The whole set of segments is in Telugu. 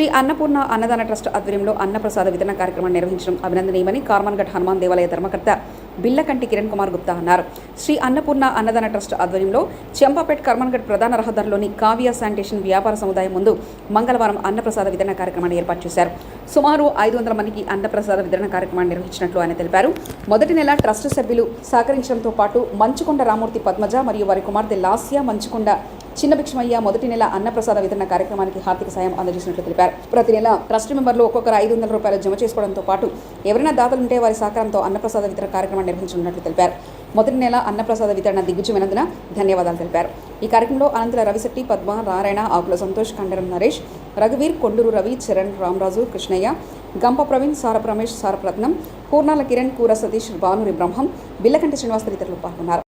శ్రీ అన్నపూర్ణ అన్నదాన ట్రస్ట్ ఆధ్వర్యంలో అన్నప్రసాద వితరణ కార్యక్రమాన్ని నిర్వహించడం అభినందనీయమని కార్మన్ఘట్ హనుమాన్ దేవాలయ ధర్మకర్త బిల్లకంటి కిరణ్ కుమార్ గుప్తా అన్నారు. శ్రీ అన్నపూర్ణ అన్నదాన ట్రస్ట్ ఆధ్వర్యంలో చెంపాపేట్ కర్మన్ఘట్ ప్రధాన రహదారిలోని కావ్య శానిటేషన్ వ్యాపార సముదాయం ముందు మంగళవారం అన్నప్రసాద వితరణ కార్యక్రమాన్ని ఏర్పాటు చేశారు. సుమారు 500 మందికి అన్నప్రసాద వితరణ కార్యక్రమాన్ని నిర్వహించినట్లు ఆయన తెలిపారు. మొదటి నెల ట్రస్ట్ సభ్యులు సహకరించడంతో పాటు మంచుకొండ రామూర్తి పద్మజ మరియు వారి కుమార్తె లాస్య, మంచుకొండ చిన్న భిక్షమయ్య మొదటి నెల అన్నప్రసాద వితరణ కార్యక్రమానికి ఆర్థిక సాయం అందజేసినట్లు తెలిపారు. ప్రతి నెల ట్రస్ట్ మెంబర్లు ఒక్కొక్కరు 500 రూపాయలు జమ చేసుకోవడంతో పాటు ఎవరైనా దాతలుంటే వారి సహకారంతో అన్నప్రసాద వితరణ కార్యక్రమాన్ని నిర్వహించనున్నట్లు తెలిపారు. మొదటి నెల అన్నప్రసాద వితరణ దిగ్విజయమైనందున ధన్యవాదాలు తెలిపారు. ఈ కార్యక్రమంలో అనంతల రవిశెట్టి, పద్మ, నారాయణ, ఆకుల సంతోష్, కండరం నరేష్, రఘువీర్, కొండూరు రవి, చరణ్, రామరాజు, కృష్ణయ్య, గంప ప్రవీణ్, సారప్ రమేష్, సారప్ రత్నం, పూర్ణాల కిరణ్, కూర సతీష్, భానురి బ్రహ్మం, బిల్లకంటి శ్రీనివాస్ తదితరులు పాల్గొన్నారు.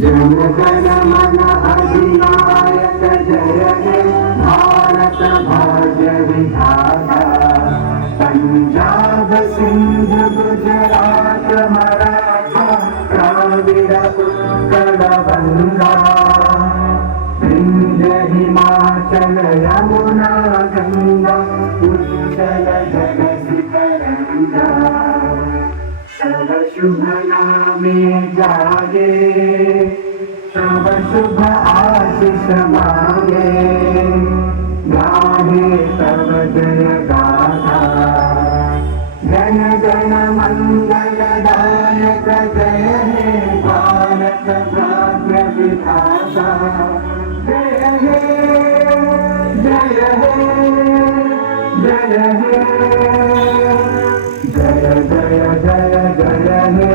जनगण अधिनायक जय हे भारत भाग्य विधाता पंजाब सिंध गुजरात मराठा द्राविड उत्कल गंगा विंध्य हिमाचल यमुना गंगा उच्चल जगति तरंगा तव शुभ नामे जागे तव शुभ आशीष मांगे गाहे तव जय गाथा जन गण मंगल दायक जय हे भारत भाग्य विधाता जय हे जय हे जय हे जय जय जय जय हे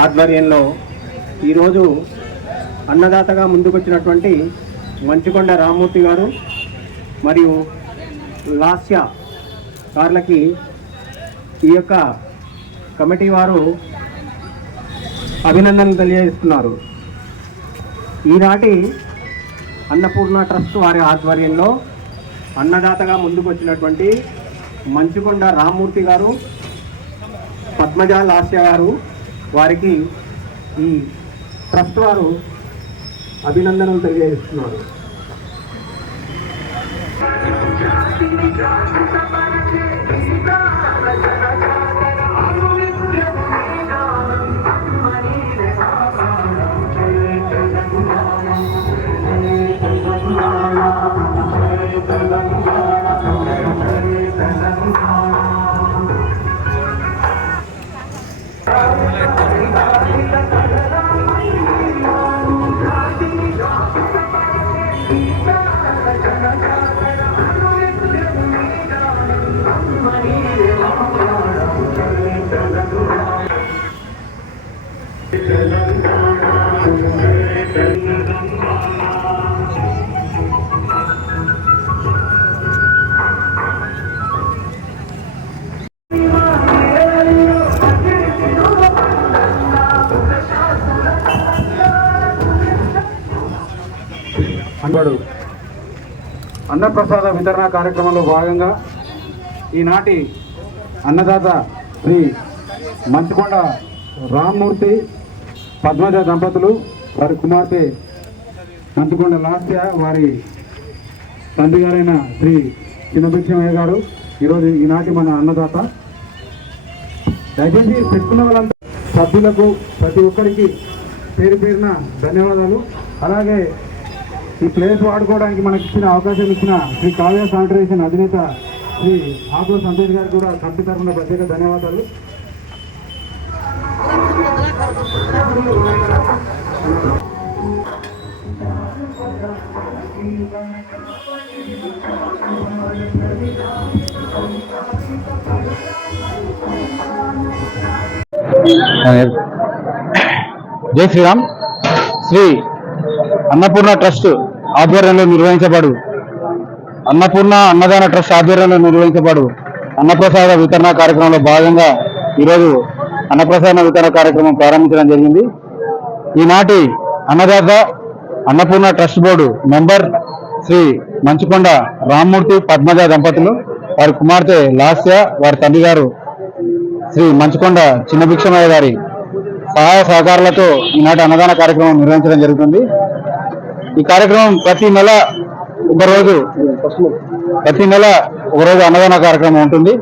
ఆధ్వర్యంలో ఈరోజు అన్నదాతగా ముందుకొచ్చినటువంటి మంచుకొండ రామూర్తి గారు మరియు లాస్య గారులకి ఈ యొక్క కమిటీ వారు అభినందనలు తెలియజేస్తున్నారు. ఈనాటి అన్నపూర్ణ ట్రస్ట్ వారి ఆధ్వర్యంలో అన్నదాతగా ముందుకొచ్చినటువంటి మంచుకొండ రామూర్తి గారు, పద్మజ లాస్య గారు వారికి ఈ ట్రస్ట్ వారు అభినందనలు తెలియజేస్తున్నారు. అన్నాడు. అన్నప్రసాద వితరణ కార్యక్రమంలో భాగంగా ఈనాటి అన్నదాత శ్రీ మంచుకొండ రామ్మూర్తి పద్మజ దంపతులు, వారి కుమార్తె మంచుకొండ లాస్య, వారి తండ్రి గారైన శ్రీ చిన్నభిక్షమయ్య గారు ఈరోజు ఈనాటి మన అన్నదాత. దయచేసి పెట్టుకున్న వాళ్ళంతా సభ్యులకు ప్రతి ఒక్కరికి పేరు పేరున ధన్యవాదాలు. అలాగే ఈ ప్లేస్ వాడుకోవడానికి మనకి ఇచ్చిన అవకాశం ఇచ్చిన శ్రీ కావ్య శానిటైజేషన్ అధినేత శ్రీ ఆకుల సంతోష్ గారికి కూడా కమిటీ తరఫున ప్రత్యేక ధన్యవాదాలు. జై శ్రీరామ్. శ్రీ అన్నపూర్ణ ట్రస్ట్ ఆధ్వర్యంలో నిర్వహించబడు అన్నపూర్ణ అన్నదాన ట్రస్ట్ ఆధ్వర్యంలో నిర్వహించబడు అన్నప్రసాద వితరణ కార్యక్రమంలో భాగంగా ఈరోజు అన్నప్రసాద వితరణ కార్యక్రమం ప్రారంభించడం జరిగింది. ఈనాటి Annadata Annapurna trust board member Shri Manchukonda Rammurthy Padmaja దంపతులు, వారి కుమార్తె లాస్య, వారి తండ్రి గారు శ్రీ మంచుకొండ చిన్నభిక్షమయ్య గారి సహాయ సహకారాలతో ఈనాటి అన్నదాన కార్యక్రమం నిర్వహించడం జరుగుతుంది. ఈ కార్యక్రమం ప్రతి నెల ఒకరోజు అన్నదాన కార్యక్రమం ఉంటుంది.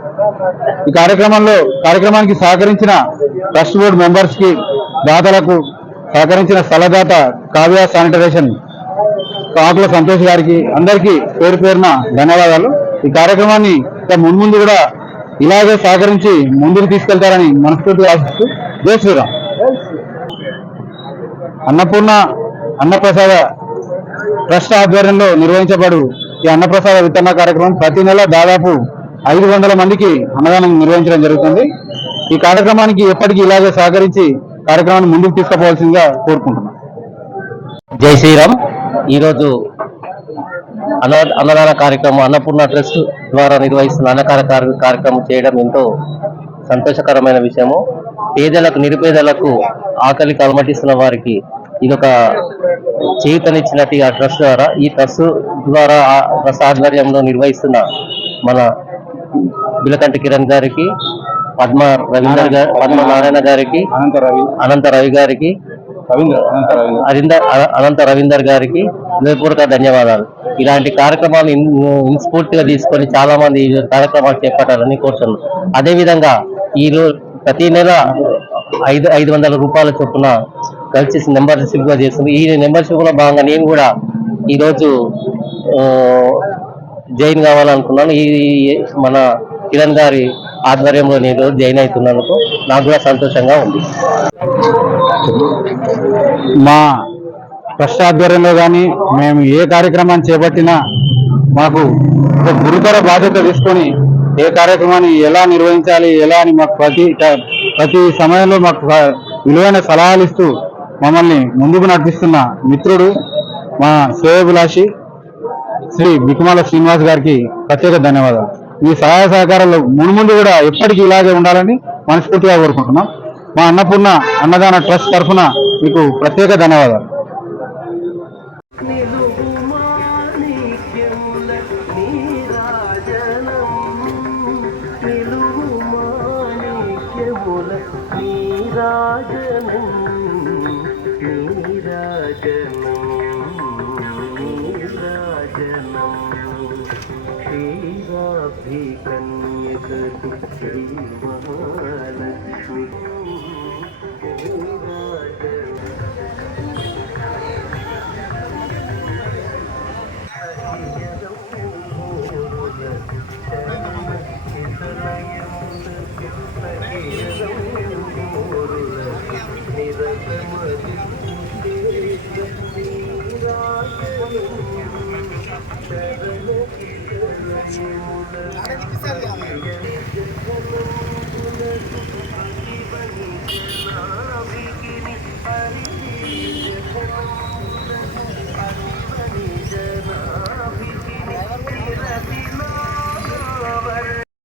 ఈ కార్యక్రమానికి సహకరించిన ట్రస్ట్ బోర్డు మెంబర్స్ కి, దాతలకు సహకరించిన స్థలదాత కావ్య శానిటైజేషన్ ఆకుల సంతోష్ గారికి, అందరికీ పేరు పేరున ధన్యవాదాలు. ఈ కార్యక్రమాన్ని ముందు కూడా ఇలాగే సహకరించి ముందుకు తీసుకెళ్తారని మనస్ఫూర్తిగా ఆశిస్తూ జై శ్రీరామ్. అన్నపూర్ణ అన్నప్రసాద ట్రస్ట్ ఆధ్వర్యంలో నిర్వహించబడు ఈ అన్నప్రసాద వితరణ కార్యక్రమం ప్రతి నెల దాదాపు 500 మందికి అన్నదానం నిర్వహించడం జరుగుతుంది. ఈ కార్యక్రమానికి ఎప్పటికీ ఇలాగే సహకరించి కార్యక్రమాన్ని ముందుకు తీసుకుపోవాల్సిందిగా కోరుకుంటున్నాను. జై శ్రీరామ్. ఈరోజు అన్నదాన కార్యక్రమం అన్నపూర్ణ ట్రస్ట్ ద్వారా నిర్వహిస్తున్న అన్నదాన కార్యక్రమం చేయడం ఎంతో సంతోషకరమైన విషయము. పేదలకు, నిరుపేదలకు, ఆకలికి అలమటిస్తున్న వారికి ఇదొక చేయూతనిచ్చినట్టు ఆ ట్రస్ట్ ద్వారా, ఈ ట్రస్ట్ ద్వారా ట్రస్ట్ ఆధ్వర్యంలో నిర్వహిస్తున్న మన బిలకంటి కిరణ్ గారికి, పద్మ నారాయణ గారికి, అనంత రవి గారికి, అనంత రవీందర్ గారికి హృదయపూర్వక ధన్యవాదాలు. ఇలాంటి కార్యక్రమాలు ఇన్స్ఫూర్తిగా తీసుకొని చాలా మంది ఈ కార్యక్రమాలు చేపట్టాలని కోరుతున్నాను. అదేవిధంగా ఈరోజు ప్రతి నెల 500 రూపాయల చొప్పున కలిసి మెంబర్షిప్ గా చేస్తుంది. ఈ మెంబర్షిప్ లో భాగంగా నేను కూడా ఈరోజు జాయిన్ కావాలనుకున్నాను. ఈ మన కిరణ్ గారి ఆధ్వర్యంలో నేను జాయిన్ అవుతున్నందుకు నాకు కూడా సంతోషంగా ఉంది. మా ట్రస్ట్ ఆధ్వర్యంలో కానీ మేము ఏ కార్యక్రమాన్ని చేపట్టినా మాకు ఒక గురుతర బాధ్యత తీసుకొని ఏ కార్యక్రమాన్ని ఎలా నిర్వహించాలి, ఎలా అని మాకు ప్రతి సమయంలో మాకు విలువైన సలహాలు ఇస్తూ మమ్మల్ని ముందుకు నడిపిస్తున్న మిత్రుడు మా శ్రేయోభిలాషి శ్రీ బికుమాల శ్రీనివాస్ గారికి ప్రత్యేక ధన్యవాదాలు. ఈ సహాయ సహకారాలు ముందు కూడా ఎప్పటికీ ఇలాగే ఉండాలని మనస్ఫూర్తిగా కోరుకుంటున్నాం. మా అన్నపూర్ణ అన్నదాన ట్రస్ట్ తరఫున మీకు ప్రత్యేక ధన్యవాదాలు. Thank you.